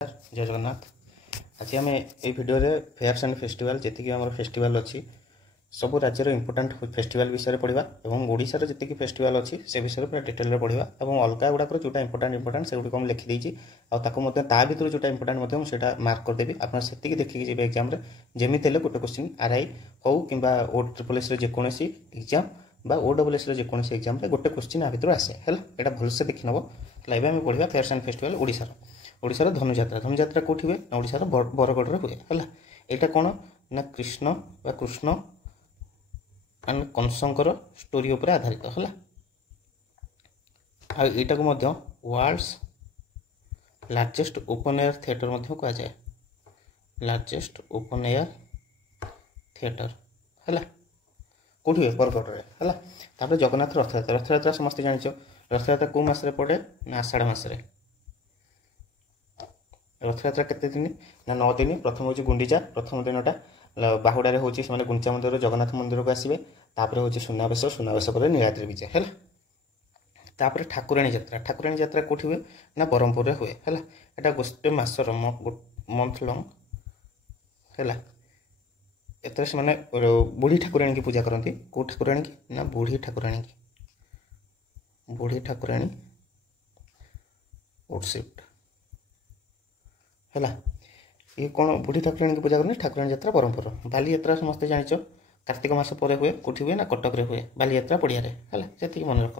जय जगन्नाथ। आज आम ये भिडियो फेयर्स एंड फेस्टिवल जी आम फेस्टिवल अच्छी सब राज्यर इंपोर्टाट फेस्टिवल विषय पढ़ा और ओडिशार जी फेस्टिवल अच्छी से विषय पूरा डिटेल पढ़ा और अलग गुड़ाक जो इंपोर्टाट से गुड़ लिखिदेजी ता भर जो इंपोर्टाट मुझे मार्क करदेवी आप से देखिए जी एग्जाम जमी गोटे क्वेश्चन आरआई हो कि ओ ट्रिपल एस जेकोसी एग्जाम ओ डबल एस जेकोसी एग्जाम गोटे क्वेश्चन आ भर आसे है यहाँ भलसे देखी नब लाइव आम पढ़ा फेयर्स एंड फेस्टिवल ओडिशार ओडिशार धनुजात्रा कौटी हुए ना ओडिशार बरगढ़ हुए है यहाँ कौन ना कृष्ण बा कृष्ण एंड कंसंकर स्टोरी उपर आधारित है आईटा को world's largest open air theatre कह जाए लार्जेस्ट ओपन एयर थिएटर है कौटी हुए बरगढ़ है तापर जगन्नाथ रथयात्रा समस्त जान रथयात्रा कौ मसरे पड़े ना आषाढ़ मसरे रथयात्रा केते दिन ना 9 दिन प्रथम हूँ गुंडीचा प्रथम दिनटा बाहुड़े हूँ से गुंडीचा मंदिर जगन्नाथ मंदिर को आसवे तापर हूँ सुनावेश सुनावेश पर नीलाद्रि विजय है तापर ठाकुराणी यात्रा कौटी हुए ना ब्रह्मपुर हुए है यहाँ गोटे मसर मंथ लंग है एत से बुढ़ी ठाकुराणी की पूजा करती कौ ठाकुराणी की ना बुढ़ी ठाकुराणी वर्शिप्ड है ये कौन बुढ़ी ठाकुराणी की पूजा करनी ठाकुराणी यात्रा ब्रह्मपुर बाली यात्रा समस्त जान कार्तिक मास पर हुए कौटी हुए ना कटक हुए बाली यात्रा पड़िया है जी मन रख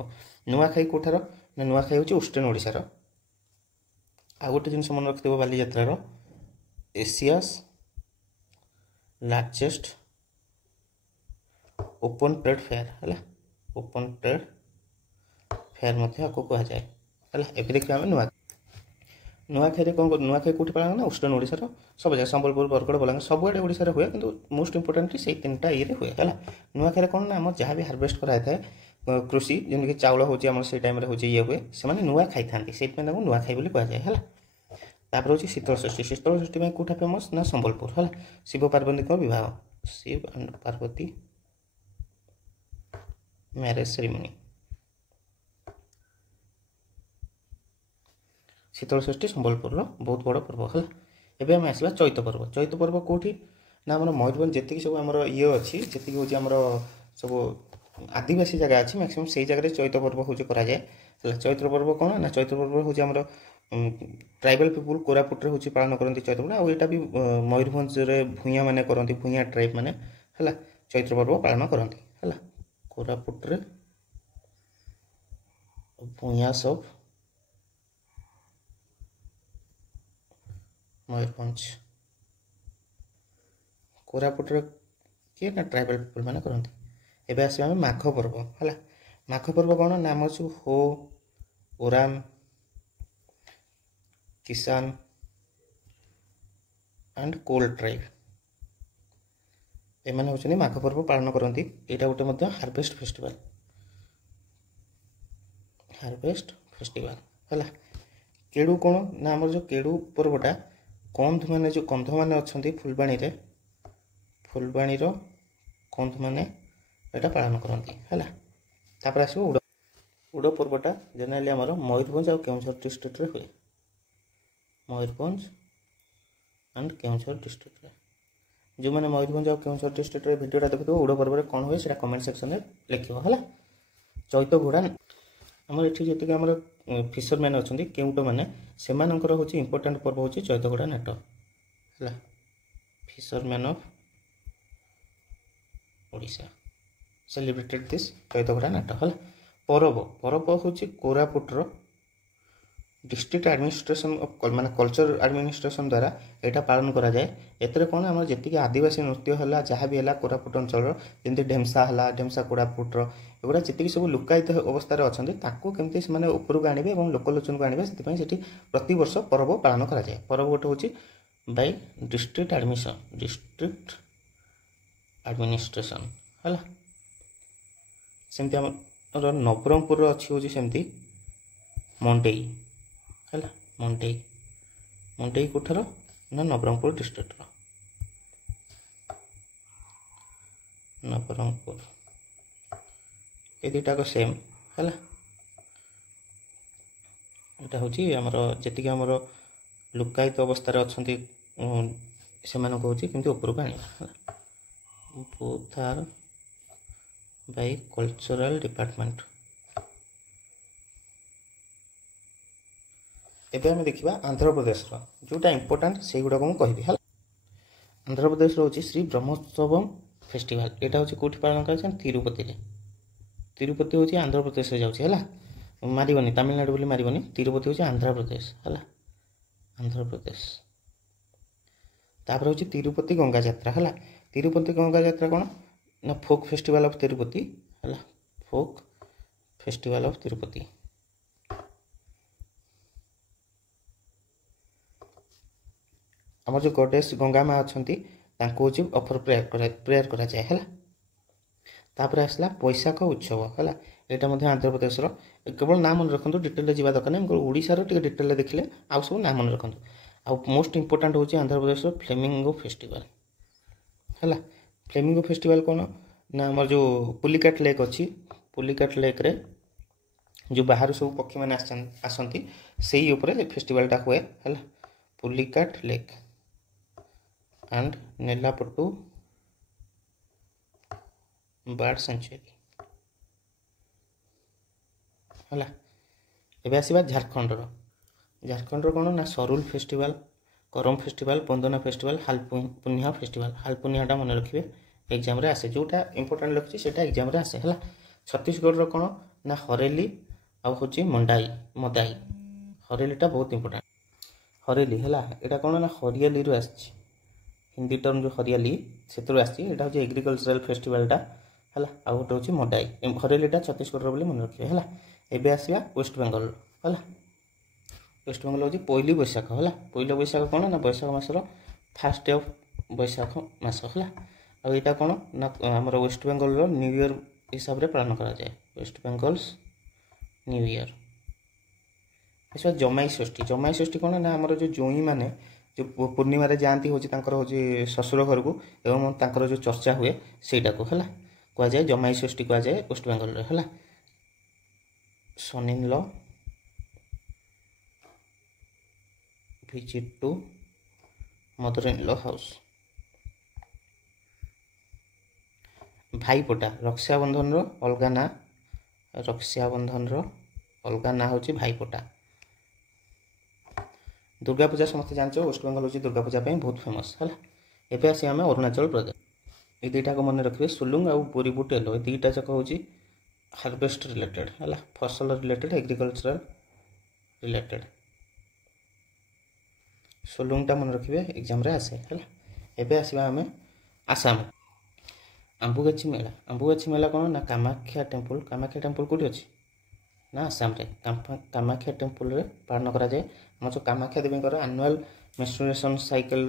नुआखाई कौठार ना नुआखाई हूँ ईस्टर्न ओडिशार आ गोटे जिन मन रखिथ बाली यात्रार एशियास लार्जेस्ट ओपन ट्रेड फेयर है ओपन ट्रेड फेयर आपको कह जाए है ए देखिए आम नुआखाई कौन नुआखाई कौटी पालन ना ईस्टर्न ओडिशार सब जगह संबलपुर बरगढ़ बलांगीर सबुआड़े ओडिशार हुए कि मोस्ट इंपोर्टेंटली से 3टा ये हुए है नुआखाई कौन ना आम जहाँ भी हार्वेस्ट कराई था कृषि जमीक चाउल हूँ से टाइम ये हुए से नुआ खाई था से नुआखाई बोली कह जाए है तापर हूँ शीतल षष्ठी कौटा फेमस ना संबलपुर है शिव पार्वती विवाह Shiv and Parvati marriage ceremony Sheetal Shashthi Sambalpur बहुत बड़ पर्व है एवं आम आसवा चैत पर्व कौटी ना आम मयूरभंज जी सब आम ये अच्छी जी हूँ आम सब आदिवासी जगह अच्छी मैक्सिमम से जगह चैत पर्व हूँ कराए चैत्र पर्व कौन ना चैत्र पर्व हूँ आम ट्राइबल पीपुल कोरापुटे हूँ पालन करती चैत्र पर्व आईटा भी मयूरभंज भूया मैंने करती भूया ट्राइब मैंने है चैत्र पर्व पालन करती है कोरापुटे भूया सब मयूरभंज कोरापुटर किए ना ट्राइबल पीपल मैंने करती एवं आस माघ पर्व है माघ पर्व कौन नाम अच्छे हो ओराम किसान एंड कोल ट्राइब एम हूँ माघ पर्व पालन करती यहाँ गोटे हार्वेस्ट फेस्टिवल है केड़ू कौन ना आम जो केड़ू पर्वटा कंध मैंने जो कंध मैंने अच्छा फुलबाणी कंध मैंने यहाँ पालन करती है तापर आस उड़ पर्वटा जेनेली आमर मयूरभंज और केउझर डिस्ट्रिक्ट हुए मयूरभंज एंड केउझर डिस्ट्रिक्ट जो मैंने मयूरभंज और केउझर डिस्ट्रिक्ट भिडियोटा देखुव उड़ पर्व कौन हुए से कमेंट सेक्शन में लिख है चैत घोड़ा आमर ये जी आम फिशरमैन अच्छा केउट मैंने से हूँ इंपोर्टाट पर्व हूँ चैत घोड़ा नाट है fisherman of Odisha celebrated this चैत घोड़ा नाट है परब हूँ कोरापुटर डिस्ट्रिक्ट एडमिनिस्ट्रेशन माने कल्चर एडमिनिस्ट्रेशन द्वारा यहाँ पालन करा जाए एतर कौन आम जी आदिवासी नृत्य है जहाँ भी है कोरापुट अंचल जमी ढेमसा है ढेमसा कोरापुटर एगुड़ा जी सब लुकायित अवस्था अच्छा केमती से उपरक आने और लोकलोचन को आने से प्रति वर्ष पर्व पालन करा जाए पर्व गोटे हूँ बाय डिस्ट्रिक्ट एडमिनिस्ट्रेशन है सेमती आम नवरंगपुर अच्छी हूँ सेमती मंडेई है मंडेई कोठार ना नवरंगपुर डिस्ट्रिक्ट नवरंगपुर ये दुटाक सेम है यहाँ हूँ आमर जी आमर लुकायित अवस्था अच्छी से केमती उपरको आने both are by cultural department. एबे आम देखा आंध्र प्रदेश जोटा इंपोर्टाट से गुड़ाक मुझे है। आंध्र प्रदेश हूँ श्री ब्रह्मोत्सवम फेस्टिवल। यहाँ हूँ कौटी पालन कर तिरुपति। तिरुपति हूँ आंध्र प्रदेश जाऊँगा मारबनी तमिलनाडु बोली मारबनी। तिरुपति हूँ आंध्र प्रदेश है। आंध्र प्रदेश तापर हूँ तिरुपति गंगा यात्रा है। तिरुपति गंगा यात्रा कौन ना फोक फेस्टिवल ऑफ तिरुपति है। Folk festival of Tirupati. आम जो गॉडेस गंगा माँ अच्छा हूँ ऑफर प्रेयर करा जाए है। तापर आसला बैशाख उत्सव है। यहाँ आंध्र प्रदेश केवल ना मन रखु डिटेल जावा दरकार नहीं ओडार टे डिटेल देखिले आउ सब ना मन रखु। आ मोस्ट इंपोर्टाट हूँ आंध्र प्रदेश फ्लेमिंगो फेस्टिवल है। फ्लेमिंगो फेस्टिवल कौन ना आम जो पुलिकाट लेक अच्छी पुलिकाट लेक रे जो बाहर सब पक्षी मैंने आसती से फेस्टिवलटा हुए है। Pulicat lake and Nelapattu bird sanctuary है। एबे आसीबा झारखंड कौन ना Sarhul festival Karam festival Bandna festival Halpunia festival. हालपुनियाटा मन रखिए एग्जाम रे आसे जोटा इंपोर्टेंट लिखी से एग्जाम रे आसे है। छत्तीसगढ़ कौन ना हरेली आ हूँ मदाई। हरेलीटा बहुत इंपोर्टेंट हरेली है। यहाँ कौन ना हरियाली रू आसी हिंदी टर्म जो हरियाली से आसी हूँ एग्रीकल्चरल फेस्टिवलटा है। आ गोटे हूँ मदाई हरेलीटा छत्तीसगढ़ बोली मन रखिए है। एबे आसिया वेस्ट बेंगल है। वेस्ट बेंगल हूँ पहली बैशाख है। पहली बैशाख कौन ना बैशाख मासर फास्ट डे ऑफ बैशाख मास है। आईटा कौन ना आम वेस्ट बेंगल न्यू ईयर हिसाब से पालन करा जाए वेस्ट बेंगल्स न्यू ईयर। आसवा जमाई षष्ठी कौन ना आमर जो जोई मैंने जो पूर्णिमा जाती हूँ हूँ ससुर घर को एवं तांकर जो चर्चा हुए सेटा को है कहुए जमाई षष्ठी कहुए वेस्ट बेंगल है। Son in law visit to mother in law house. Bhaiphonta Rakshabandhan अलग ना रक्षाबंधन अलग ना हूँ भाईपोटा। दुर्गा पूजा समस्त जानते वेस्ट बेंगल हूँ दुर्गा पूजा बहुत फेमस है। एबे आसी आम अरुणाचल प्रदेश ये दुईटा को मन रखिए सुलुंग आउ बोरीबुट येलो ये दुईटा जाक हूँ हार्वेस्ट रिलेटेड है फसल रिलेटेड एग्रीकल्चरल रिलेटेड। सुलुंगटा मन रखिए एग्जाम रे आसे है। एबे आसवा आम आसाम आंबुगाछी मेला कौन ना कामाख्या टेम्पल कौटी अच्छी ना आसाम रे कामाख्या टेम्पल रे पालन करा जाए। आम जो कामाख्या देवी एनुअल मेंस्ट्रुएशन साइकिल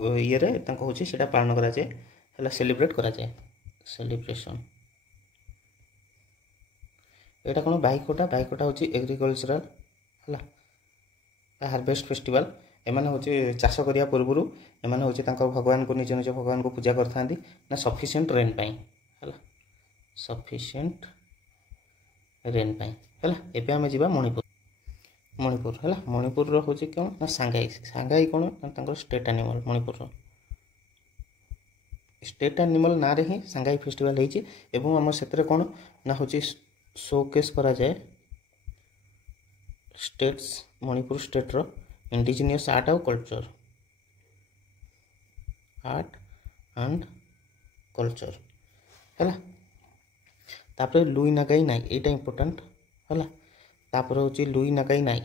ये हूँ से पालन करा जाए है सेलिब्रेट करा जाए सेलिब्रेशन। यहाँ कौन भाईकोटा हूँ एग्रीकल्चरल है हार्वेस्ट फेस्टिवल। एमाने हूँ चाष करिया पूर्व एमाने हूँ भगवान को निज निज भगवान को पूजा करथांती ना सफिशिएंट रेन पाई है सफिशिएंट रेन पाई है। एबे आमे जिबा मणिपुर है। मणिपुर हूँ कौन ना सांगाई कौन ना state animal Manipur state animal ना रे ही सांगाई फेस्टिवल होती एवं आम से कौन ना हूँ शोकेस करा जाए स्टेट्स मणिपुर स्टेट रो इंडिजिनियस आर्ट और कल्चर आर्ट एंड कल्चर है। तापर लुई नागाई नाई यहाँ इंपोर्टेंट है। तापर हूँ लुई नागाई नाई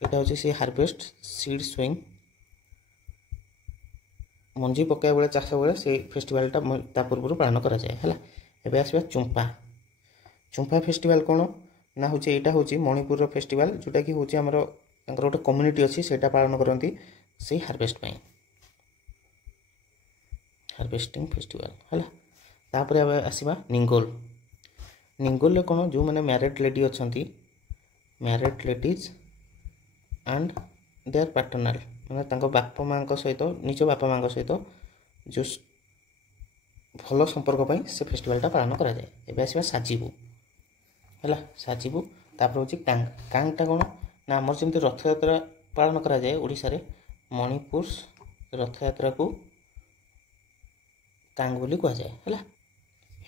यहाँ हूँ सी हार्वेस्ट सीड सोइंग मंजी पकाया बेले चाष बेले से फेस्टिवलटा पूर्व पालन करा जाए है। एबे आसवा चुंपा फेस्टिवल कौन ना हूँ यहाँ हूँ मणिपुर फेस्टिवल जोटा कि हूँ आमर गोटे कम्युनिटी अच्छी से पालन करती से हार्वेस्ट हार्वेस्टिंग फेस्टिवल है। तापर आसवा निंगोल कौन जो मैंने मैरिड लेडी अच्छा married ladies and there partner मैंने बापा माँ सहित निज बापा माँ सहित जो भल संपर्क से फेस्टिवलटा पालन करा जाए। एबे आसवा साजिबू है साजिबू। तापर हूँ कांगटा कौन ना आमर जमी रथ यात्रा पालन करा जाए ओडिशा रे मणिपुर रथ यात्रा को कांग बोली कह जाए है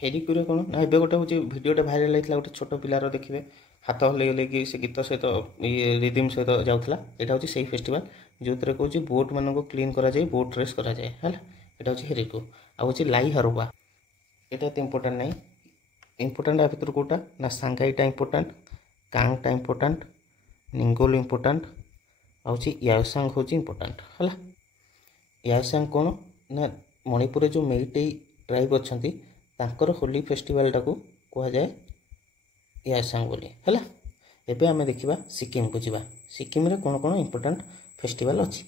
हेरिकुरे कौन ना ए गोटे हूँ भिडटे भाइराल होता गोटे छोट पिलार देखिए हाथ हल्ले हल्ले से गीत सहित रिदिम सहित जाऊला यहाँ हूँ से फेस्टिवल जो कौन बोट मान क्लीन कराए बोट रेस कराए है यहाँ हूँ हेरिकु आउ लाई हरुआ यहाँ तो इम्पोर्टाट ना इम्पोर्टाट या भर कौटा ना सांघाईटा इम्पोर्टाट कांगटा इम्पोर्टाट निंगोल इम्पोर्टाट आउँ याओसांग हूँ इम्पोर्टाट है याओसांग कौन ना मणिपुर जो मेइटेई ट्राइब अच्छा होली फेस्टिवल टाक कह जाए याओसांग बोली है एबे आमे देखिबा सिक्किम को जीवा सिक्किम रे कौन कौन इम्पोर्टाट फेस्टिवल अच्छी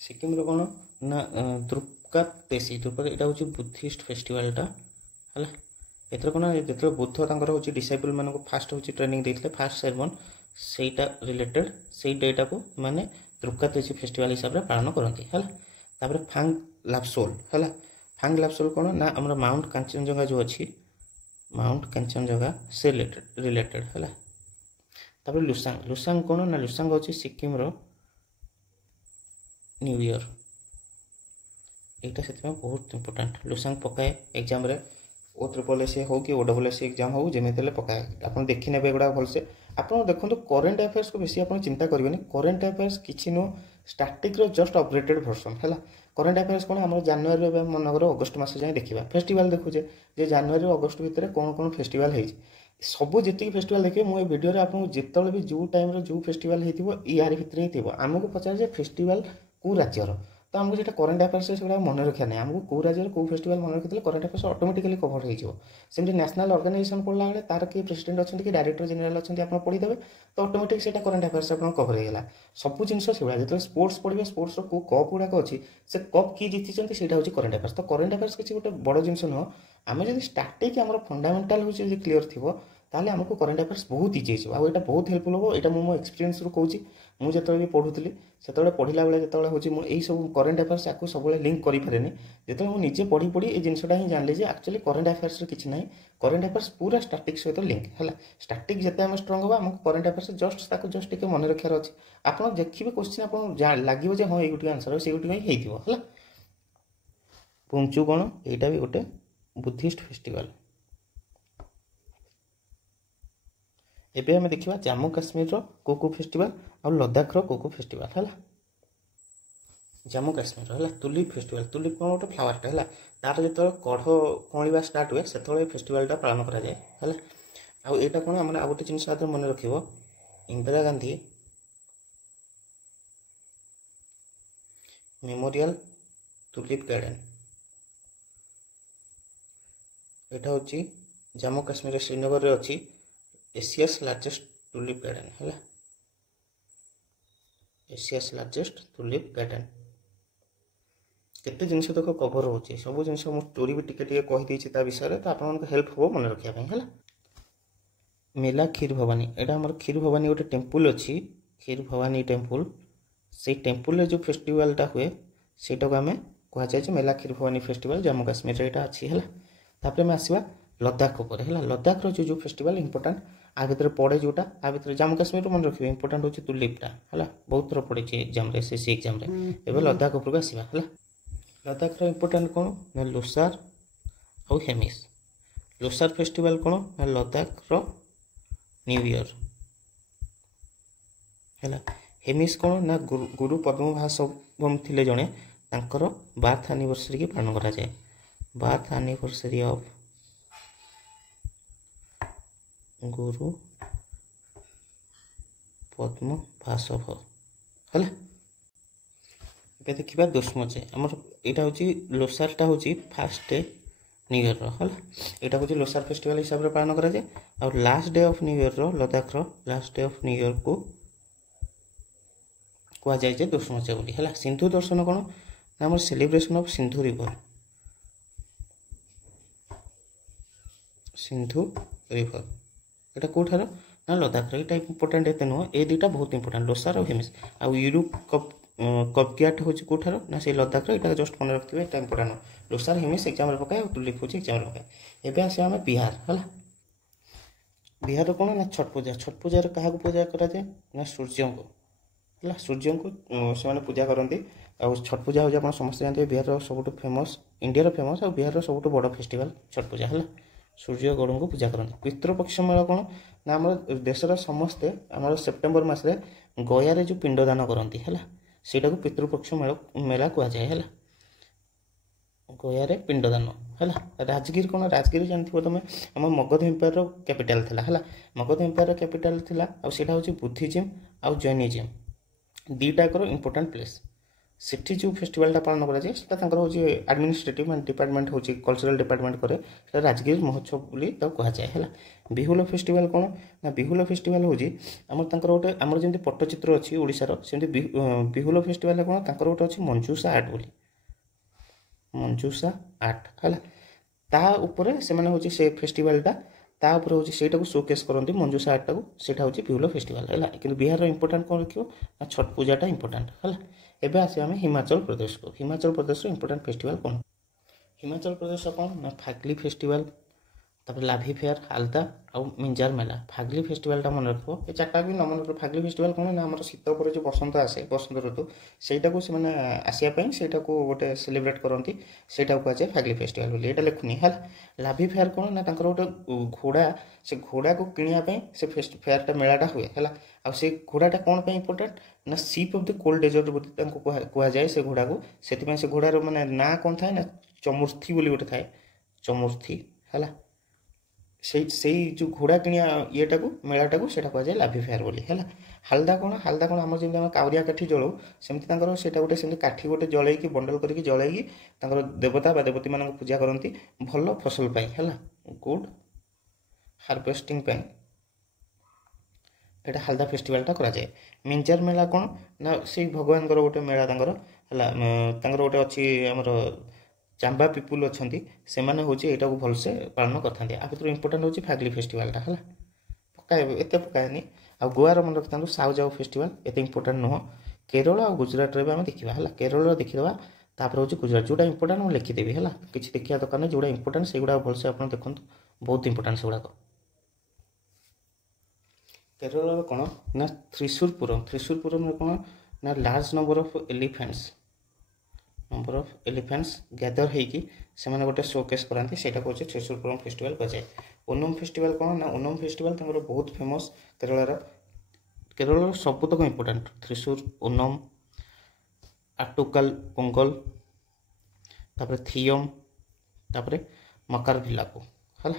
सिक्किम रे कौन ना द्रुपकातेसी यहाँ हूँ बुद्धिस्ट फेस्टिवलटा है एथर कौन जो बुद्ध तांकर हूँ डिसाइपल मान फास्ट हूँ ट्रेनिंग देते फास्ट सेरेमन सेटा रिलेटेड से डेटा को माने द्रुपकातेसी फेस्टिवल हिसाब से पालन करती है तापर फांग लापसोल है फांग लापसोल कौन ना आम माउंट कांचनजंगा जो अच्छी माउंट कांचनजंगा से रिलेटेड है तापर लुसांग लुसांग कौन ना लुसांग हूँ सिक्किम रो न्यू ईयर यहाँ से बहुत इंपोर्टाट लुसांग पकाए एग्जाम रे ओ ट्रिपल एस हो कि OSS एग्जाम हो जमी पकाए आप देखी ने गुड़ा भलसे आप देखो करेन्ट अफेयर्स को बेसी आप चिंता करेंगे करेन्ट अफेयर्स किसी नुह स्टाटिक जस्ट अपडेटेड भर्सन है करेन्ट अफेयर्स कौन आम जानुरी मनकर अगस्ट मस जाए देखा फेस्टिवल देखुचे जे जानुरी अगस्ट भितर कौन कौन फेस्टिवल है सब जी फेस्टिवल देखिए मुझे वीडियो आपको जिते भी जो टाइम जो फेस्टिवल हो यार भितर ही थी आमको पचार फेस्टिवल कौ राज्यर तो आमको जो करेन्ट अफेयर्स से मन रखा ना आमको कौ राज्य कौ फेस्टिवल मन रखी करेन्ट अफेयर्स ऑटोमेटिकली कवर होमती नेशनल ऑर्गेनाइजेशन पढ़ला बेले तार किए प्रेसिडेंट अच्छा कि डायरेक्टर जनरल अच्छा आप पढ़ीदेवे तो ऑटोमेटिक से करेन्ट अफेयर्स आप कवर होगा सब जिन से जो स्पोर्ट्स पढ़े स्पोर्ट्स कौ कप गुड़ाक अच्छी से कप किए जीति से हूँ करेन्ट अफेयर्स तो करेन्ट अफेयर्स किसी गोटे बड़ जिन नुह आम जो स्टार्टिक आम फंडामेंटाल हूँ क्लीयर थी ताहले आमको करेन्ट अफेयर्स बहुत इजी हो आउ यहाँ बहुत हेल्पफुल हो यहाँ मो एक्सपीरियंस रू कहूँ मुझे भी पढ़ुली से पढ़ला बेले जो हूँ मुझे सब करेन्ट अफेयर्स आपको सब लिंक करें जो मुझे पढ़ी पढ़ी ये जिनसा ही जान ली एक्चुअली करेन्ट अफेयर्स किसी ना करेन्ट अफेयर्स पूरा स्टाटिक सहित लिंक है स्टाटिक जिते आम स्ट्रंग हम आमको करेन्ट अफेयर्स जस्ट टे मन रखार अच्छे आप देखिए क्वेश्चन आप लगे हाँ ये गोटे आंसर से गोटे है पुंचु कौन यहाँ भी गोटे बुद्धिस्ट फेस्टिवल एबे हमें देखिबा जम्मू काश्मीर रो कोको फेस्टिवल और लद्दाख रो कोको फेस्टिवल है जम्मू काश्मीर है तुलिप फेस्टिवल तुलिप कौन गोटे फ्लावरटा है तार जो कढ़ कणा स्टार्ट हुए से फेस्टिवलटा पालन करा जाए है आउ यहाँ कौन आम आ गोटे जिन मन रख Indira Gandhi memorial tulip garden यहाँ हूँ जम्मू काश्मीर श्रीनगर रे अच्छी एशियास लार्जेस्ट तुलिप गार्डन है एशियास लार्जेस्ट तुलिप गार्डन केते जिनस तक कवर हो सब जिन स्टोरी भी टिके कहीदे विषय तो आप हेल्प हो मन रखा है मेला क्षीर भवानी यहाँ आम क्षीर भवानी गोटे टेम्पल अच्छी क्षीर भवानी टेम्पल से टेम्पल जो फेस्टिवलटा हुए सेटा को आम कहुए मेला क्षीर भवानी फेस्टिवल जम्मू काश्मीर यहाँ अच्छी है तापर आसवा लद्दाख उपर है लद्दाख जो फेस्टिवल इंपोर्टाट आ भर पड़े जोटा आ भर जम्मू काश्मीर मन रखिए इंपोर्टाट हूँ तुलिपटा है बहुत थर पड़े एग्जाम एसएससी एग्जाम एवं लद्दाख उपरको आसवा है लद्दाख इंपोर्टाट कौन ना लोसार आउ हेमिस लोसार फेस्टिवल कौन ना लद्दाख न्यू ईयर है हेमिस कौन ना गुरु पद्मभासवम थे जड़े तांकर बार्थ एनिवर्सरी की पालन करा जाए बार्थ एनिवर्सरी ऑफ गुरु पद्मभासव है देखा दुष्मजे आम यहाँ हूँ लोसारटा हूँ फास्ट डे न्यू ईयर है यहाँ हूँ लोसार फेस्टिवल हिसाब से पालन करा जाए और last day of new year Ladakh last day of new year को कह जाए दुष्मजे बोली है सिंधु दर्शन कौन ना आम celebration of Sindhu river Sindhu river यहाँ कौटार ना लद्दाख यहाँ इंपोर्टाट एत नुह ये दुटा बहुत इंपोर्टाट लोसार और हेमिस आउ यूरोप कपग्याट हूँ कौटार ना से लद्दाख यहाँ जस्ट मन रखिए यहाँ इंपोर्टाट नुह लोसार हेमिस एग्जाम पकाए और तुलिप हूँ एग्जाम पकाए एवं आसा आम बिहार है बिहार कौन ना छठ पूजा क्या पूजा कराए ना सूर्य को है सूर्य को से पूजा करती और छठ पूजा हूँ आप समस्त जानते बिहार सब फेमस इंडिया फेमस और बिहार सब बड़ फेस्टिवल छठ पूजा है सूर्य गौड़ को पूजा करते पितृपक्ष मेला कौन ना आम देशर समस्ते आम सेप्टेम्बर मसरे गया जो पिंडदान करती है ସେଇଟା ପିତୃପକ୍ଷ मेला କୁହାଯାଏ ହେଲା गया पिंडदान है राजगिर कौन राजगिर जानते तुम आम मगध एम्पायर कैपिटाल थिला है मगध एम्पायर कैपिटाल थिला आ सेटा होची बुद्धिज्म आउ जैनिज्म दीटाकर इंपोर्टेंट प्लेस सेठी जो फेस्टिवलटा पालन करा जाए सेटा तांकर होची एडमिनिस्ट्रेटिव एंड डिपार्टमेंट होची कल्चरल डिपार्टमेंट करे सेटा राजगिर महोत्सव बोली ता कहा जाए है बिहुल फेस्टिवल कौन ना बिहुल फेस्टिवल होची हमर तांकर गोटे हमर जेंति पट्टचित्र अछि ओडिसा रो सेंति बिहुल फेस्टिवल कौन तांकर गोटे अछि मंजूषा आर्ट बोली मंजूषा आर्ट है ता उपरे से माने होची से फेस्टिवलटा ता उपरे होची सेटा को शोकेस करंती मंजूषा आर्ट को सेटा होची बिहुल फेस्टिवल है कि बिहार रो इंपोर्टेंट कोन रखियो ना छठ पूजाटा इंपोर्टेंट है एबे आसे आमे हिमाचल प्रदेश को हिमाचल प्रदेश रो इंपोर्टेंट फेस्टिवल कोन हिमाचल प्रदेश कोन ना फागली फेस्टिवल तापर लाभी फेयर हालदा और मिंजार मेला फागली फेस्टिवलटा मन रखो ये चारटा भी न मन रखो फागली फेस्टिवल कौन ना आम शीत पर जो बसंत आसे बसंत ऋतु सेटा को से आसापी सेटा को गोटे सेलिब्रेट करती सेटा को कहुए फागली फेस्टिवल बोली ये लिखुनी है लाभी फेयर कौन ना गोटे घोड़ा से घोड़ा को किणापी से फेयरटा मेलाटा हुए है आ से घोड़ाटा कौन पर इंपोर्टेंट ना सीप ऑफ द कोल्ड डेजर्ट बोली कहुए से घोड़ा को से घोड़ार माने ना कौन थाए ना चमुर्थी बोली गोटे थाए चमुर्थी है से जो घोड़ा किणिया येटा को मेलाटा को सेटा कहुए लाभी फेयर बोली है हालदा कौन आम जमी आम काउरिया काठी जलाऊ सेमती सेटा गोटे सेमती काठी गोटे जलैकी बंडल करके जलैकी देवता बा देवती मान पूजा करती भल फसल पाई है गुड हार्वेस्टिंग पाई एटा हालदा फेस्टिवलटा करा जाए मिंजार मेला कौन ना से भगवान गोटे मेला है गोटे अच्छी आमर चांबा पिपुल अच्छा से यहाँ को भलसे पालन करते आ भर इंपोर्टेंट होची फागली फेस्टिवलटा है पकाए एत पकाएनि आ गोवार मन रखता साउ जाओ फेस्टिवल एत इंपोर्टेंट नुह केरल और गुजरात में देखा है केरल देखीदा तापर हूँ गुजरात जोटा इंपोर्टेंट मुझे लिखिदेवी है किसी देखा दरकार नहीं जोड़ा इंपोर्टेंट से गुड़ा भलसे आप देखो बहुत इंपोर्टेंट से गुड़ाक केरल कौन ना त्रिशूरपुरम में कौन ना large number of elephants gather होगी से गोटे शोकेस कराती से त्रिशूरपुरम फेस्टिवल कहुए ओनम फेस्टिवल कौन ना ओनम फेस्टिवल बहुत फेमस केरल सबुतक इंपोर्टेंट त्रिशूर ओनम आटुकाल पोंगल तापर थियम तापर मकार भिलाको है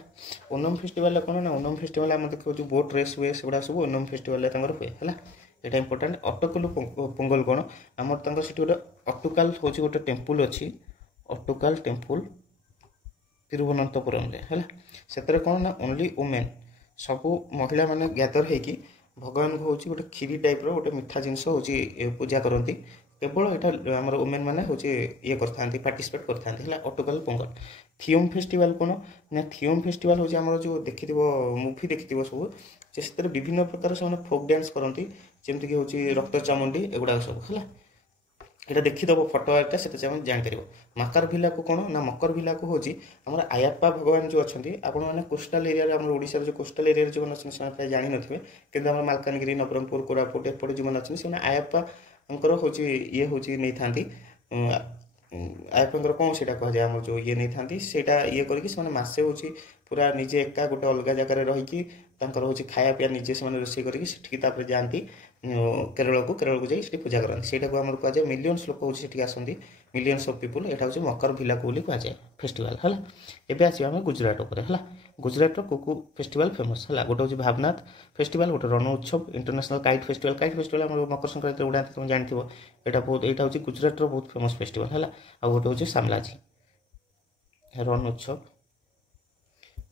ओनम फेस्टिवल कौन ना ओनम फेस्टिवल आम देखो बोट रेस हुए से सब ओनम फेस्टिवल हुए है यहाँ इंपोर्टेंट अटकुलु पोंगल कौन आम से गोटे अटुकाल हूँ गोटे टेम्पुल अच्छी अटुकाल टेम्पुल तिरुवनंतपुरम है से कौन ना ओनली वुमेन सबू महिला माने गैदर होगी भगवान को हूँ गोटे खीरी टाइप रोटे मीठा जिनस हूँ पूजा करती केवल यहाँ आम वुमेन मैंने हूँ ये पार्टिसिपेट करते अटुकाल पोंगल थियम फेस्टिवल कौन ना थियम फेस्टिवल हूँ आम जो देखि मुवी देखि सब से विभिन्न प्रकार से फोक डांस करती जमीक हूँ रक्त चामुंडी एगुड़ा सब है यहाँ देखीदेव फटो आर्टा से जापर मकर भिला को कौन ना मकर भिला को हूँ आम आयप्पा भगवान जो अच्छा आपने कोस्टाल एरिया ओडिशा जो कोस्टाल एरिया जो अच्छे जानी नथिबे कि आम मालकानगिरी नवरंगपुर कोरापुट एपटे जो अच्छे से आयप्पा हूँ ये हूँ नहीं था आयप्पा कौन से कहुए आम जो ये नहीं था सेटा ये करके मसे हूँ पूरा निजे एका गोटे अलग जगार रहीकि हूँ खाया पीया निजे से रोषे करके जाती केरल को जाइए पूजा करते से कहुए मिलियंस लोक हूँ आसती मिलियंस ऑफ पीपुल यहाँ हूँ मकर भिला को कहुए फेस्टिवल है एवं आसवा आम गुजरात है गुजरात को फेस्टिवल फेमस है गोटे हूँ भावनाथ फेस्टिवल गोटे रण उत्सव इंटरनेशनल काइट फेस्टिवल आम मकर संक्रांति उड़ाते तुम जानते यहाँ बहुत यहाँ हूँ गुजरात बहुत फेमस फेस्टिवल है आ गोटे हूँ सामलाजी रण उत्सव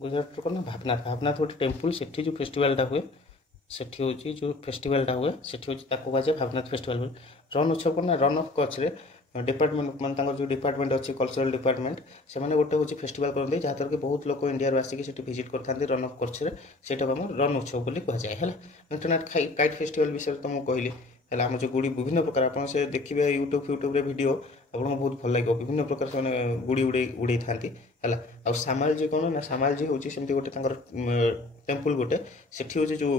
गुजरात कौन भावनाथ गोटे टेम्पुल से जो फेस्टिवलटा हुए सेठी हूँ जो फेस्टिवलटा हुए सेठी हूँ कहुए भावनाथ फेस्टिवल रन उत्सव कौन ना रन ऑफ कच्छ डिपार्टमेंट मान जो डिपार्टमेंट अच्छी कल्चरल डिपार्टमेंट से गोटे हूँ फेस्टिवल करते जहाँद्वारा कि बहुत लोग इंडिया आसिक भिजिट करते रन ऑफ कच्छ से रन उत्सव बोली कहुए है इंटरनेट काइट फेस्टिवल विषय तो मुझे कहली है आम जो गुड़ी विभिन्न प्रकार आप देखिए यूट्यूब वीडियो आपको बहुत भल लगे विभिन्न प्रकार से गुड़ी उड़े था है आ सामालजी कौन ना सामालजी हूँ सेमती गोटे टेम्पुल गोटे से जो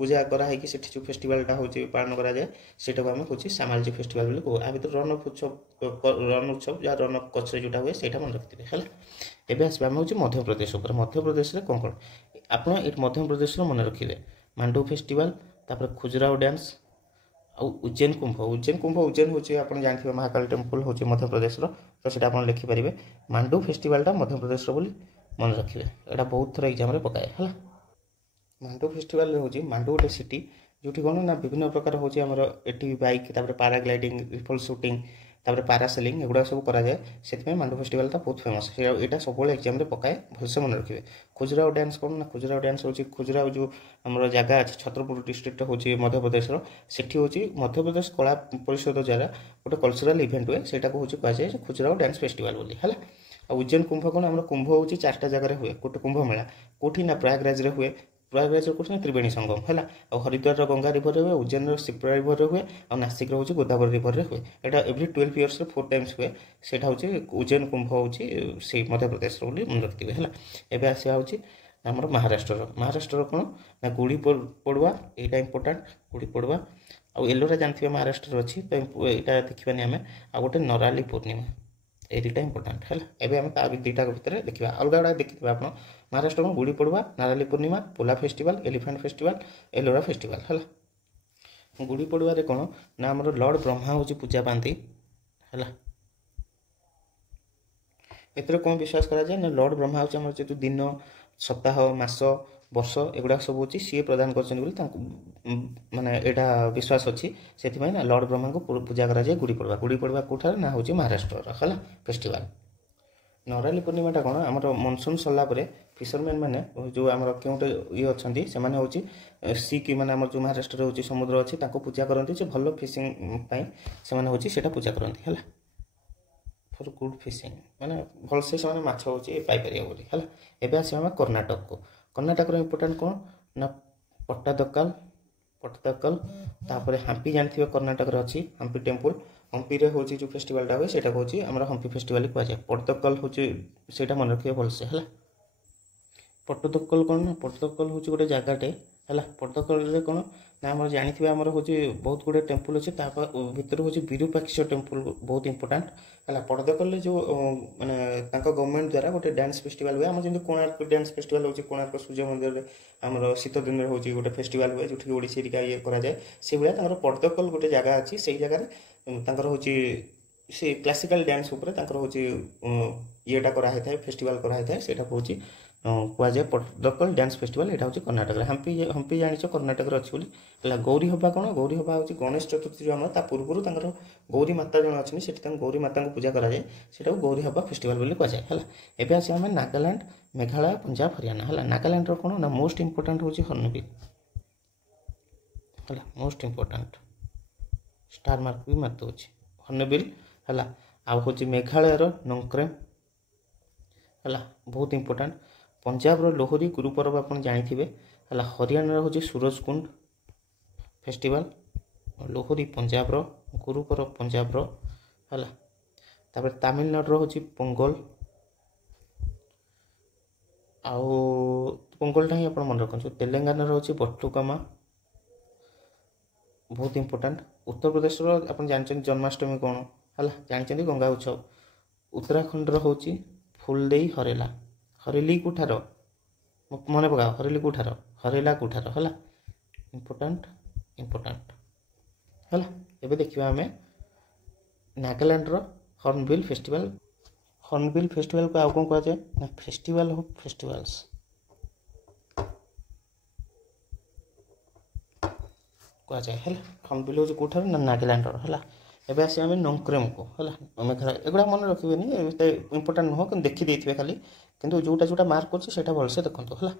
पूजा कराई कि जो फेस्टिवलटा हूँ पालन कराए सेटा को आम हूँ सामाजिक फेस्टिवल बोली कहू। आ भर रन उत्सव जहाँ रन कच्छ जोटा हुए सहीटा मन रखिए है। एवं आसवा आम हूँ मध्यप्रदेश मध्यप्रदेश में कौन कौन आप मध्यप्रदेश मन रखिए मांडू फेस्टिवल तापर खुजराओ डांस उज्जैन कुंभ उज्जैन हूँ आप जानते महाकाली टेम्पल हूँ मध्यप्रदेश तो सीटा आप लिखिपारे मांडू फेस्टिवलटा मध्यप्रदेश मन रखिए यहाँ बहुत थर एग्जाम पकाए है। मांडू फेस्टिवल हूँ मांडू गोटे सिटी जो कौन ना विभिन्न प्रकार हूँ आमर एटी बाइक पाराग्लाइडिंग रिफल सुटिंग पारासेलिंग एगुड़ा सब कराए से मांडू फेस्टिवलटा बहुत फेमस यहाँ सब एग्जाम पकाए भलसे मन रखिए। खुजराओ डांस कौन ना खुजराओ डांस हूँ खुजराओ जो आम जगह अच्छे छत्रपुर डिस्ट्रिक्ट हूँ मध्यप्रदेश सेठी हूँ मध्यप्रदेश कला परिषद द्वारा गोटे कल्चराल इवेंट हुए से हूँ कहुए खुजराओ डांस फेस्टिवल बोली है। उज्जैन कुंभ कौन आम कुंभ हूँ 4टा जगह हुए गोटे कुंभ मेला कौटी ना प्रयागराज हुए प्रयागराज कौन त्रिवेणी संगम है। हरिद्वार गंगा रिवर हुए उज्जैन शिप्रा रिवर हुए और नासिक हूँ गोदावरी रिवर हुए यहाँ एवरी 12 इयर्स 4 टाइम्स हुए से उज्जैन कुंभ हूँ से मध्यप्रदेश मन रखिए है। एवं आसा हूँ आमर महाराष्ट्र कौन ना गुड़ी पड़ुआ यहाँ इंपोर्टाट गुड़ी पड़ुआ आउ एलोरा जानते हैं महाराष्ट्र अच्छी तो यहाँ देखा आम आ गए नराली पूर्णिमा ये दुटा इंपोर्टाट है। एवं आम दुटा भितर देखा अलग अलग देखिए आप महाराष्ट्र में Gudi Padwa Narali Purnima Pola festival elephant festival Ellora festival है। गुड़ी पड़ुआ कौन ना आमर लॉर्ड ब्रह्मा हूँ पूजा पाती है। एथर कौन विश्वास करा जाए ना लॉर्ड ब्रह्मा हूँ आम जेहतु दिन सप्ताह मास वर्ष एगुड़ा सब हूँ सी प्रदान कर माने यहाँ विश्वास अच्छी से ना लॉर्ड ब्रह्मा को पूजा कराए गुड़ी पड़ुआ कौटार ना हूँ महाराष्ट्र है फेस्टिवल। नराली पूर्णिमाटा कौन आम मनसून सरला फिशरमैन मैंने जो आम क्योंटे ये अच्छा से सी की मैंने आम जो महाराष्ट्र हूँ समुद्र अच्छी पूजा करती भल फिशिंग से पूजा करती है फॉर गुड फिशिंग माने भलसे से माछ हूँ पाइपर बोली है। एवं आस कर्णाटक को कर्णाटक इंपोर्टाट कौन ना पट्टादक्कल तापर हम्पी जानते कर्णाटक अच्छी हम्पी टेम्पल हम्पी हूँ जो फेस्टिवलटा हुए से हूँ आम हम्पी फेस्टिवल कहुए। पट्टदक्कल हूँ से मन रखिए भलसे है। पट्टदक्कल कौन ना पट्टदक्कल हूँ गोटे जगहटे है। पट्टदक्कल कौन ना आम जानते आमर हूँ बहुत गुड़े टेम्पल अच्छे भितर हूँ विरूपाक्ष टेम्पल बहुत इंपोर्टाट है। पट्टदक्कल जो माने गवर्नमेंट द्वारा गोटे डांस फेस्टिवल हुए आम जमी कोणार्क डांस फेस्टिवल हूँ कोणार्क सूर्य मंदिर में आमर शीत दिन हूँ गोटे फेस्टिवल हुए जो ओडिसी ये कराए से भाया पट्टदक्कल गोटे जगह अच्छी से जगह हूँ से क्लासिकल डांस हूँ येटा कराई था फेस्टिवल कराई था से हूँ कहुए पट्टदक्कल डांस फेस्टिवल यहाँ हूँ कर्णाटक हम्पी जान कर्णाटक अच्छी बोली। गौरी हवा कौन गौरी हवा हूँ गणेश चतुर्थी जो आम पूर्व गौरी माता जन अच्छी से गौरी माता को पूजा कराए से गौरी हवा फेस्टिवल बोली कहुए है। एवं आस आम नागालैंड मेघालय पंजाब हरियाणा है। नागालैंड कौन ना मोस्ट इंपोर्टाट हूँ हर्नबिल है मोस्ट इंपोर्टाट स्टार मार्क भी मार दूँ हर्नबिल है। आउ हूँ मेघालय नोंक्रेम है बहुत इंपोर्टाट। पंजाब लोहरी गुरुपर्व आप जानते है। हरियाणा हूँ सूरजकुंड फेस्टिवल लोहरी पंजाब गुरुपर्व पंजाब है। तमिलनाडु हूँ पोंगल आउ पोंगलटा ही आप मन रखु। तेलंगाना हूँ बटुकामा बहुत इंपोर्टाट। उत्तर प्रदेश आप जानते जन्माष्टमी कौन है जानते गंगा उत्सव। उत्तराखंड हूँ फुलदेई हरेला हरेली कुठार मन पकाओ हरेली कुठार हरेला कुठार है इंपोर्टाट है। एवं देखा आम नागालैंड हॉर्नबिल फेस्टिवल को आउ कौन कहुए ना फेस्टिवल ऑफ फेस्टिवल्स कहुए है। हॉर्नबिल हूँ कौठार ना नागालैंड है। एवं आस नोंक्रेम को है मेघालय एगुड़ा मन रखिए इंपोर्टाट नुह कि देखिए खाली किंतु जोटा जोटा मार्क कर भलसे देखो है।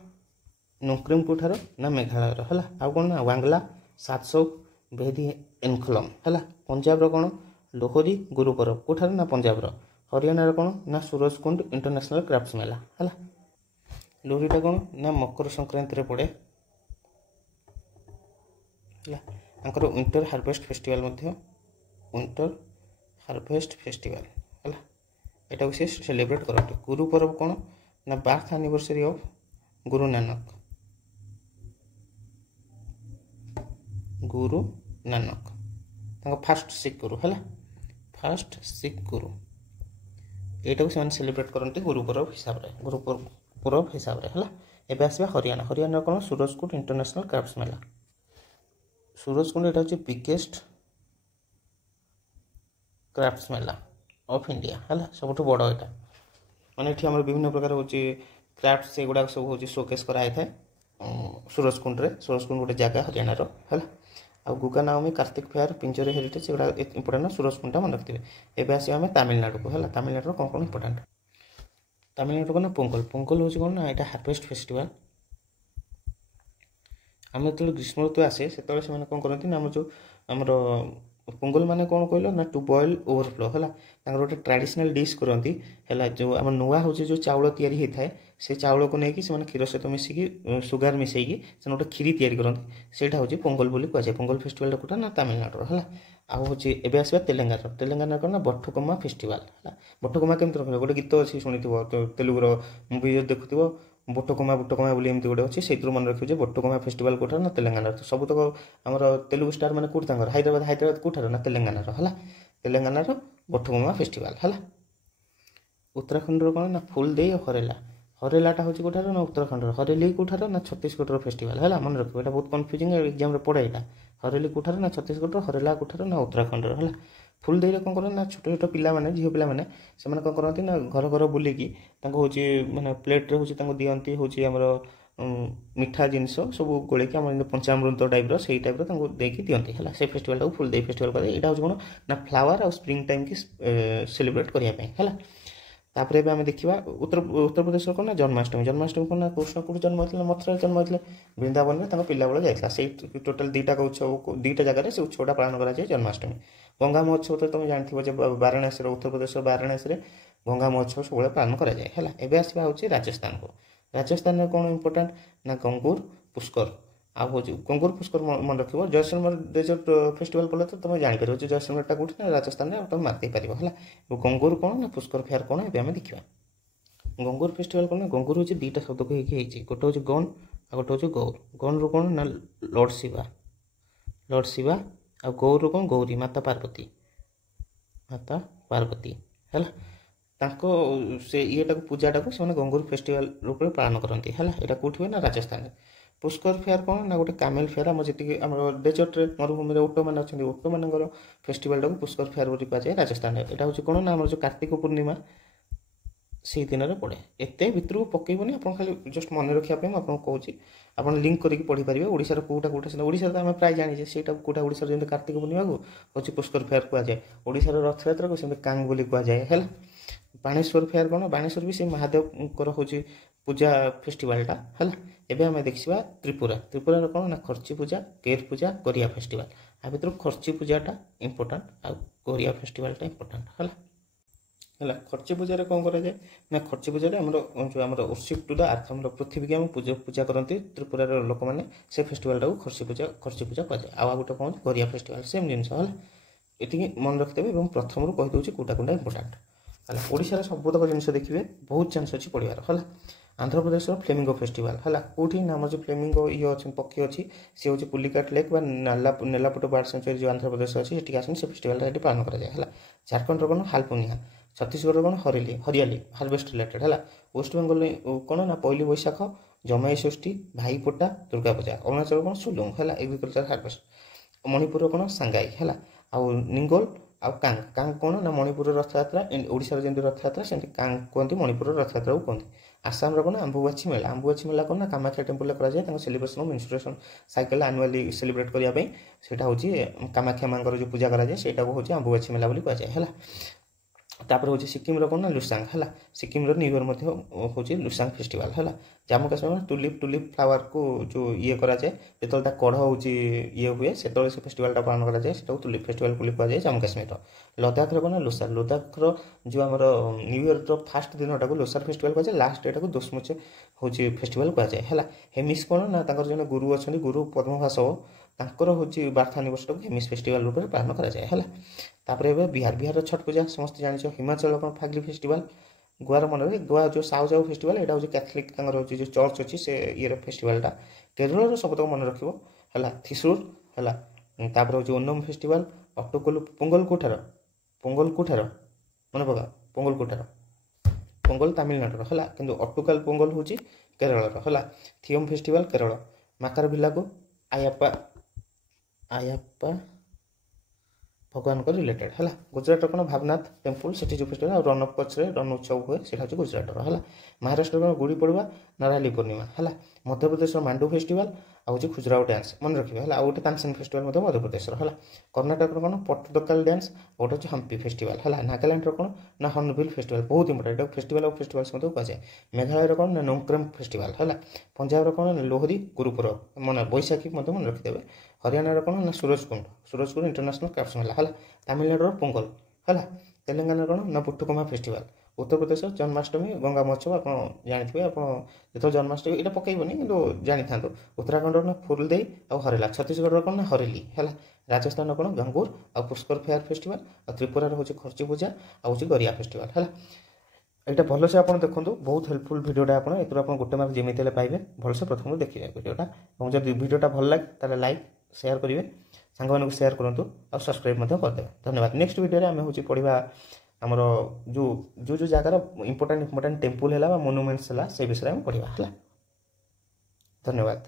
नोंक्रेम कौठार ना मेघालय है। आउ कौन ना वांगला सातसौ बेदी एनखलम है। पंजाब कौन लोहरी गुरुपर्व कौठार ना पंजाब हरियाणा कौन ना सूरजकुंड इंटरनेशनल क्राफ्ट्स मेला है। लोहरीटा कौन ना मकर संक्रांति पड़े है। Winter harvest festival winter harvest festival है यहाँ से सेलिब्रेट करते। गुरु पर्व कौन ना birth anniversary of Guru Nanak Guru Nanak fast Sikh गुरु है फास्ट सिख गुरु यहाँ से सेलिब्रेट करते गुरुपर्व हिसाब से गुरुपर्व हिसाब से है। एवं आसवा हरियाणा हरियाणा कौन सूरजकुंड इंटरनेशनल क्राफ्ट्स मेला सूरजकुंड यहाँ हूँ biggest crafts Mela of India है सब बड़ यहाँ माने ये आम विभिन्न प्रकार हूँ क्राफ्ट से गुड़ा सब हूँ शोकेस कराई था सूरजकुंड गोटे जगह हरियाणा है। आ गुगा नाओमी कार्तिक फेयर पिंजरे हेरिटेज एगुड़ा इंपोर्टाट सूरजकुंड मन रखिए। एवं आस तमिलनाडु को है तमिलनाडु कौन कौन इंपोर्टाट तमिलनाडु को ना पोंगल पोंगल हूँ कौन ना यहाँ हार्वेस्ट फेस्टिवल आम जो ग्रीष्म ऋतु आसे से कौन करती आम जो आमर पोंगल माने कौन कहल ना टू बॉयल ओवरफ्लो है गोटे ट्रेडिशनल डिश करती है जो आम नुआ हूँ जो चाउल तैयारी होता है से चाउल को लेकिन से क्षीर सहित मिसिकी सुगार मिसेकी से गोटे खीरी तैयारी करती से हूँ पोंगल बोली कहुए पोंगल फेस्टिवल कौटा ना तमिलनाडु है। आउ हूँ एवं आसवा तेलेंगाना तेलेंगाना कौन ना बटुकम्मा फेस्टिवल है बटुकम्मा केमती रखा गोटे गीत अच्छी शुणी तेलुगुर मुवी जो देखुव बटुकम्मा बोली एमती गोटे अच्छी से मन रखिए बटुकम्मा फेस्टिवल कौटा ना तेलेंगाना सब तक आम तेलुगु स्टार मैंने कौट हैदराबाद कौटार ना तेलेंगाना है तेलेंगाना बटुकम्मा फेस्टिवल है। उत्तराखंड कौन ना फुल दे हरेला हरेलाटा हूँ कौटार ना उत्तराखंड हरेली कौटार ना छत्तीसगढ़ फेस्टिवल है मन रखिए यहाँ बहुत कन्फ्यूजिंग एग्जाम पड़े यहाँ हरेली कौटार ना छत्तीसगढ़ हरेला कौटार ना उत्तराखंड है। फुल दे कौन कर ना छोट छोट पिला माने झील पिला माने से कौन करती ना घर घर बुलिकी हूँ मैंने प्लेट्रे हूँ दिखती हूँ आमर मिठा जिनस सब गोलेक आम पंचामृत टाइप से टाइप देखिए दिखती है से फेस्टिवल फुल दे फेस्टिवल करें यहाँ हूँ कौन ना फ्लावर और स्प्रिंग टाइम की सेलिब्रेट करने है। तापर एवं आम देखा उत्तर प्रदेश कौन ना जन्माष्टमी जन्माष्टमी कौन ना कृष्ण कौट जन्म होते मथुरा जन्म होते वृंदावन में पिला बेला जाता से टोटाल दुईटा उत्सव दुईटा जगह से उत्सवटा पालन कराए जन्माष्टमी। गंगा महोत्सव तो तुम जानते वाराणसी उत्तर प्रदेश वाराणसी गंगा महोत्सव सब पालन कराए है। एवं आसवा हूँ राजस्थान को राजस्थान में कौन इंपोर्टाट ना गंगूर पुष्कर आ हूँ गंगूर पुष्कर मन रखिए जयसलमेर डेजर्ट फेस्टिवल कले तो तुम जापर जयसलमेरटा कौट ना राजस्थान में तुम मार्क पार है। गंगूर कौन ना पुष्कर फेयर कौन ये आम देखा गंगूर फेस्टिवल कौन ना गंगूर हूँ दुईटा शब्द को गोटे हूँ गन आ गोटे हूँ गौर गन रू कौन ना लॉर्ड शिवा आ गौर कौन गौरी माता पार्वती है से ये पूजाटा को गंगूर फेस्टिवल रूप में पालन करती है। यहाँ कौट हुए ना राजस्थान। पुष्कर फेयर कौन ना गोटे कामेल फेयर आम जी आम डेजर्ट मरुभूमि ओटो मैंने अच्छा ओटो मान फेस्टिवल टाक पुष्कर फेयर बोली कहुए राजस्थान। यहाँ हूँ कौन ना जो कार्तिक पूर्णिमा से दिन में पड़े एत भितर पकईबनी आप खाली जस्ट मन रखापी मुझे कहूँ आप लिंक करके पढ़ी पारे ओडार कौटा कौटा से ओडार तो आम प्राय जाने से कौटा ओडार जमी कार्तिक पूर्णिमा को हूँ पुष्कर फेयर कहुए ओडार रथयात्रा को सेमती कांग बोली कहुए है। बाणेश्वर फेयर कौन बाणेश्वर भी से महादेव हूँ पूजा फेस्टिवलटा है। एवं आम देखा त्रिपुरा त्रिपुरा कौन ना खर्ची पूजा केर पूजा गोरिया फेस्टिवल आ भर खर्ची पूजाटा इंपोर्टाट आ गोरिया फेस्टिवलटा इंपोर्टाट है। खर्ची पूजा कौन कराए ना खर्ची पूजा आम जो आम वर्शिप टू द अर्थ आम पृथ्वी की आम पूजा करती त्रिपुरार लोक मैंने से फेस्टिवल टाक खर्ची पूजा कहुए आ गोटे कौन गोरिया फेस्टिवल सेम जिनस है ये मन रखिदेवे और प्रथम रू कहीदे कौटा कौटा इंपोर्टाट है। ओडिशार सबतक जिन देखिए बहुत चान्स अच्छी पढ़ार है। आंध्र प्रदेश फ्लेमिंगो फेस्टिवल है कौटी ना जो फ्लेमिंगो ये अच्छे पक्षी अच्छी सी हूँ पुलिकाट लेक नेलापुट बर्ड सेंचुरी जो आंध्र प्रदेश अच्छी से आसन से फेस्टिवल ये पालन कराए है। झारखंड कौन हालपुनिया छत्तीसगढ़ कौन हरियाली हार्वेस्ट रिलेटेड है। वेस्ट बेंगल कौन ना पहली बैशाख जमाई षष्ठी भाईपोटा दुर्गा पूजा अरुणाचल कौन सुलुंग है एग्रिकल्चर हार्वेस्ट मणिपुर कौन सांगाई है आउ निंगोल आउ कांग कांग कौन ना मणिपुर रथयात्रा ओडिशार जमी रथयात्रा से कांग कहते मणिपुर रथयात्रा को कहते। आसाम कौन आंबुबाची मेला कौन ना कामाख्या टेम्पल कराए सेलिब्रेशन मेन्सुरेशन साइकेल आनुआली सेलिब्रेट करने से हूँ कामाख्या माँ जो पूजा कराए से हूँ आंबुबाची मेला बोली कहुए है। तापर हूँ सिक्किम कौन ना लुसांग है सिक्किम न्यू इयर हूँ लुसांग फेस्टिवल है। जम्मू काश्मीर टुलिप फ्लावर को जो ये कराए जो कढ़ हूँ ये हुए से फेस्टिवलटा पालन कराए से टुलिप फेस्टिवल बोली कहुए जम्मू काश्मीर। लद्दाख कौन ना लोसार लद्दाख जो आम न्यू इयर फास्ट दिनटा को लोसार फेस्टिवल कहुए लास्ट डेटा को दोसमुचे हूँ फेस्टिवल कहुए है। हेमिस कौन ना जो गुरु अच्छा गुरु पद्मभाषव तांकर हूँ बार्थ एनिवर्सरी को हेमिस फेस्टिवल रूप में पालन कराए है। तापर बिहार छठ पूजा समस्त जान हिमाचल कौन फागली फेस्टिवल गोवार मन गोवा जो साउ जाऊ फेस्टिवल यहाँ हूँ कैथलिक जो चर्च अच्छी से ये फेस्टिवलटा केरल सबतक मन रखियो है। थ्रिशूर ହେଲା ତାପରେ ହେଉଛି ଓନମ୍ ଫେଷ୍ଟିଭାଲ ପୋଙ୍ଗଲ କୋଠାର ମନେ ପକା ପୋଙ୍ଗଲ ତାମିଲନାଡୁର ହେଲା କିନ୍ତୁ ଅଟୁକାଲ ପୋଙ୍ଗଲ ହେଉଛି କେରଳର ହେଲା ଥିୟମ୍ ଫେଷ୍ଟିଭାଲ କେରଳ ମାକାରଭିଲାକୁ ଆୟାପ୍ପା ଭଗବାନଙ୍କ ରିଲେଟେଡ୍ ହେଲା ଗୁଜରାଟର କ'ଣ ଭାବନାଥ ଟେମ୍ପଲ ସେଠି ଯେଉଁ ଫେଷ୍ଟିଭାଲ ଆଉ ରନ୍ ଅଫ୍ କଚ୍ଛରେ ରନ୍ ଉତ୍ସବ ହୁଏ ସେଇଟା ହେଉଛି ଗୁଜରାଟର ହେଲା ମହାରାଷ୍ଟ୍ର କ'ଣ ଗୁଡ଼ି ପଡ଼ୁଆ ନାରାୟଲି ପୂର୍ଣ୍ଣିମା ହେଲା ମଧ୍ୟପ୍ରଦେଶର ମାଣ୍ଡୁ ଫେଷ୍ଟିଭାଲ ଆଉ ହେଉଛି ଖୁଜୁରାଓ ଡ୍ୟାନ୍ସ ମନେ ରଖିବେ ହେଲା ଆଉ ଗୋଟେ ତାନସେନ ଫେଷ୍ଟିଭାଲ ମଧ୍ୟ ମଧ୍ୟପ୍ରଦେଶର ହେଲା କର୍ଣ୍ଣାଟକର କ'ଣ ପଟ୍ଟଦକଲ ଡ୍ୟାନ୍ସ ଆଉ ଗୋଟେ ହେଉଛି ହମ୍ପି ଫେଷ୍ଟିଭାଲ ହେଲା ନାଗାଲାଣ୍ଡର କ'ଣ ନା ହର୍ଣ୍ଣବିଲ୍ ଫେଷ୍ଟିଭାଲ ବହୁତ ଇମ୍ପୋର୍ଟାଣ୍ଟ ଏଇଟା ଫେଷ୍ଟିଭାଲ ଅଫ୍ ଫେଷ୍ଟିଭାଲ୍ସ ମଧ୍ୟ କୁହାଯାଏ ମେଘାଳୟର କ'ଣ ନା ନୋଂକ୍ରେମ୍ ଫେଷ୍ଟିଭାଲ ହେଲା ପଞ୍ଜାବର କ'ଣ ଲୋହରୀ ଗୁରୁପରବ ମନେ ବୈଶାଖୀ ମଧ୍ୟ ମନେ ରଖିଦେବେ ହରିୟାଣାର କ'ଣ ନା ସୁରଜକୁଣ୍ଡ ଇଣ୍ଟରନ୍ୟାସନାଲ କ୍ରାଫ୍ଟ ମେଲା ହେଲା ତାମିଲନାଡୁର ପୋଙ୍ଗଲ ହେଲା ତେଲେଙ୍ଗାନାର କ'ଣ ନା ପୁଥୁକମା ଫେଷ୍ଟିଭାଲ ଉତ୍ତରପ୍ରଦେଶର ଜନ୍ମାଷ୍ଟମୀ ଗଙ୍ଗା ମହୋତ୍ସବ ଆପଣ ଜାଣିଥିବେ ଆପଣ ଯେତେବେଳେ ଜନ୍ମାଷ୍ଟମୀ ଏଇଟା ପକେଇବନି କିନ୍ତୁ ଜାଣିଥାନ୍ତୁ ଉତ୍ତରାଖଣ୍ଡର ନା ଫୁଲଦେଇ ଆଉ ହରେଲା ଛତିଶଗଡ଼ର କ'ଣ ନା ହରେଲି ହେଲା ରାଜସ୍ଥାନର କ'ଣ ଗଙ୍ଗୁର ଆଉ ପୁଷ୍କର ଫେୟାର ଫେଷ୍ଟିଭାଲ ଆଉ ତ୍ରିପୁରାର ହେଉଛି ଖର୍ଚ୍ଚି ପୂଜା ଆଉ ହେଉଛି ଗରିଆ ଫେଷ୍ଟିଭାଲ ହେଲା ଏଇଟା ଭଲସେ ଆପଣ ଦେଖନ୍ତୁ ବହୁତ ହେଲ୍ପଫୁଲ୍ ଭିଡ଼ିଓଟା ଆପଣ ଏଥିରୁ ଆପଣ ଗୋଟେ ମାର୍କ ଯେମିତି ହେଲେ ପାଇବେ ଭଲସେ ପ୍ରଥମରୁ ଦେଖିବେ ଭିଡ଼ିଓଟା ଏବଂ ଯଦି ଭିଡ଼ିଓଟା ଭଲ ଲାଗେ ତାହେଲେ ଲାଇକ୍ ସେୟାର କରିବେ ସାଙ୍ଗମାନଙ୍କୁ ସେୟାର କରନ୍ତୁ ଆଉ ସବସ୍କ୍ରାଇବ୍ ମଧ୍ୟ କରିଦେବେ ଧନ୍ୟବାଦ ନେକ୍ସଟ ଭିଡ଼ିଓରେ ଆମେ ହେଉଛି ପଢ଼ିବା ଆମର ଯେଉଁ ଜାଗାର ଇମ୍ପୋର୍ଟାଣ୍ଟ ଟେମ୍ପୁଲ ହେଲା ବା ମୋନୁମେଣ୍ଟସ୍ ହେଲା ସେ ବିଷୟରେ ଆମେ ପଢ଼ିବା ହେଲା ଧନ୍ୟବାଦ।